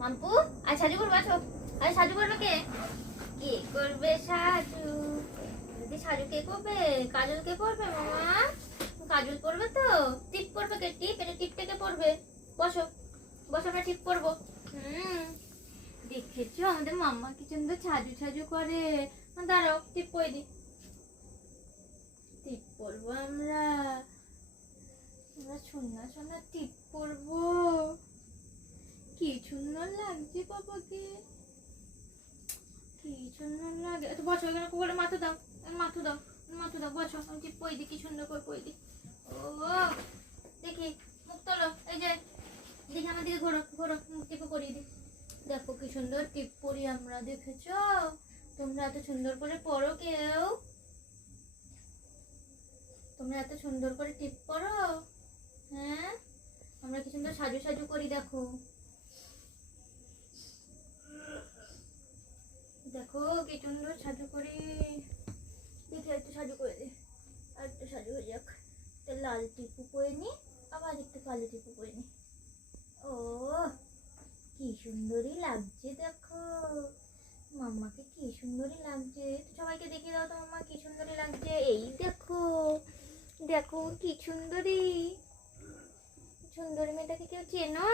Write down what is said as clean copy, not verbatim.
মাম্পু আর সাজু করবে আছো? আরে সাজু করবে কে? কে করবে সাজু? দিদি সাজু কে করবে? কাজল কে করবে মামা? কাজল করবে তো? টিপ করবে কে? টিপ এটা টিপটাকে পড়বে। বসো বসো, আমরা টিপ করবো। দেখেছো আমাদের মাম্মা কি সুন্দর সাজু সাজু করে। দাঁড়াও টিপ করে দি। টিপ করবো আমরা। আমরা সোনা সোনা টিপ করবো। কি সুন্দর লাগছে বাবাকে, কি সুন্দর লাগে। তো বসো এখানে কোলে মাথা দাও, মাথা দাও, মাথা দাও, বসো। আমি টিপ পই দি, কি সুন্দর করে পই দি। ও দেখি মুখ তোলো, এই যে দেখি আমার দিকে ঘোরো ঘোরো, মুখ টিপে করিয়ে দি। দেখো কি সুন্দর টিপ পরি আমরা, দেখেছো? তোমরা এত সুন্দর করে পড়ো কেউ? তোমরা এত সুন্দর করে টিপ পড়ো? হ্যাঁ, আমরা কি সুন্দর সাজু সাজু করি দেখো। দেখো কি সুন্দর সাজু করি। দেখি একটু সাজু করে দিই, আর একটু সাজু হয়ে যাক। লাল টিপু করে নি, আবার একটু কালো টিপু করে নি। ও কি সুন্দরই লাগছে দেখো, মাম্মাকে কি সুন্দরই লাগছে। সবাইকে দেখিয়ে দাও তো মাম্মা কি সুন্দরই লাগছে। এই দেখো দেখো কি সুন্দরী, সুন্দরী মেয়েটাকে কেউ চেনো?